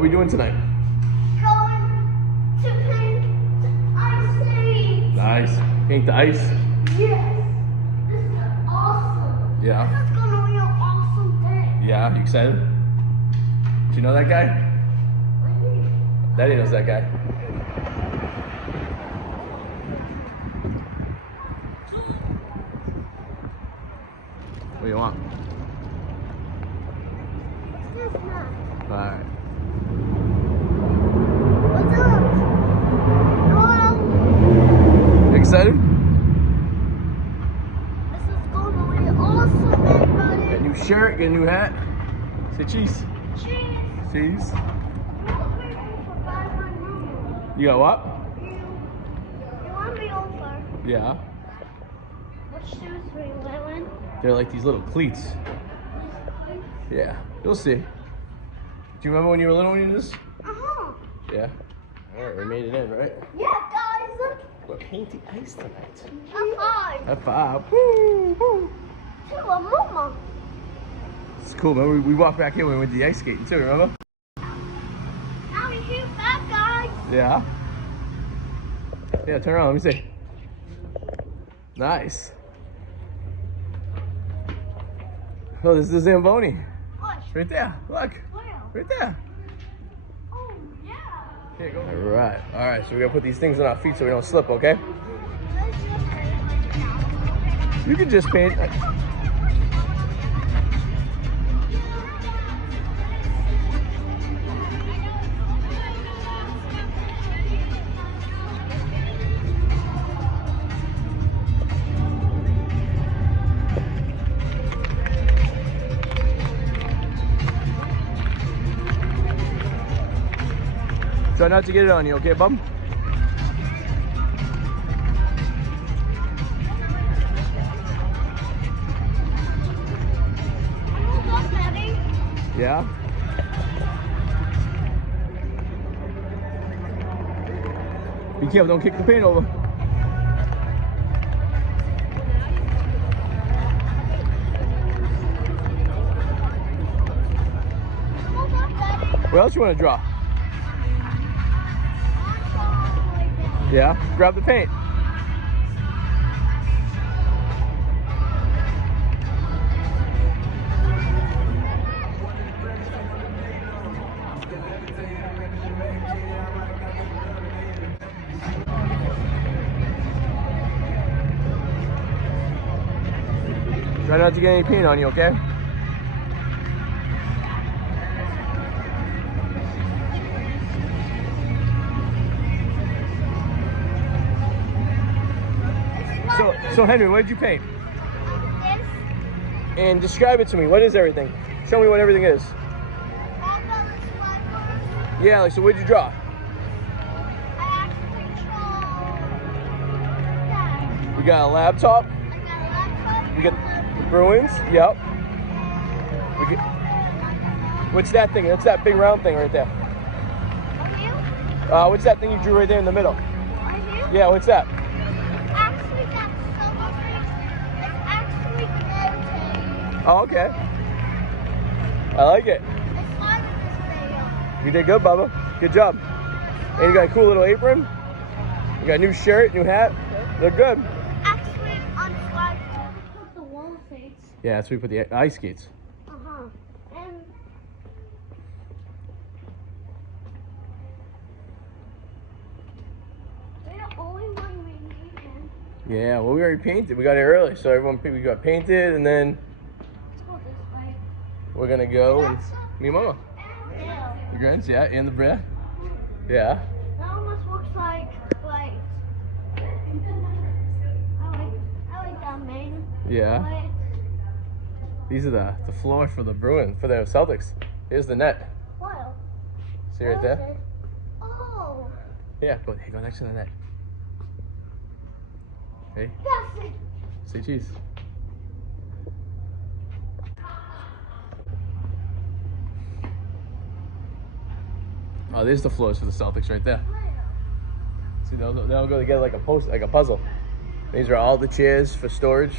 are we doing tonight? Going to paint the ice skates. Nice. Paint the ice? Yes. This is awesome. Yeah. This is gonna be an awesome day. Yeah, you excited? Do you know that guy? Daddy knows that guy. What do you want? What's this now? Alright. What's up? Hello? Excited? This is gonna be awesome, everybody. Get a new shirt, get a new hat. Say cheese. Cheese. Cheese. You You got what? want me over? Yeah. What shoes were you wearing? They're like these little cleats. Yeah, you'll see. Do you remember when you were little when you did this? Uh-huh. Yeah. Alright, we made it in, right? Yeah, guys. We're painting ice tonight. High five. High five. Woo, woo. To a mama. It's cool, man. We walked back here when we went to the ice skating too, remember? Now we shoot back, guys. Yeah. Yeah, turn around, let me see. Nice. Oh, this is the Zamboni. What? Right there. Look. Where? Right there. Oh, yeah. Here, go. Alright. Alright, so we're gonna put these things on our feet so we don't slip, okay? You can just paint. Try not to get it on you, okay, bub? Yeah? Be careful, don't kick the paint over. What else you want to draw? Yeah? Grab the paint. Try not to get any paint on you, okay? So Henry, what did you paint? This. And describe it to me. What is everything? Show me what everything is. All those flowers. Yeah, like, so what did you draw? I actually drew that. We got a laptop. I got a laptop. We got the Bruins. Yep. We get, what's that thing? That's that big round thing right there. Are you? What's that thing you drew right there in the middle? Are you? Yeah, what's that? Actually, that's cellophane. It's actually painting. Oh, okay. I like it. It's fun in this video. You did good, Bubba. Good job. And you got a cool little apron. You got a new shirt, new hat. They're good. Actually, on slide, put the wall face. Yeah, that's where we put the ice skates. Uh-huh. And they're the only one we need. Yeah, well, we already painted. We got here early, so we got painted, and then Let's go this way. we're gonna go and me and Mama. Yeah. The grands, yeah, and the bread. Yeah. That almost looks like I like that man. Yeah. Like, These are the floor for the Bruins, for the Celtics. Here's the net. what? See right there? Oh, Yeah, go next to the net. Hey, that's it. say cheese. Oh, there's the floors for the Celtics right there. See, they'll go together like a puzzle. These are all the chairs for storage.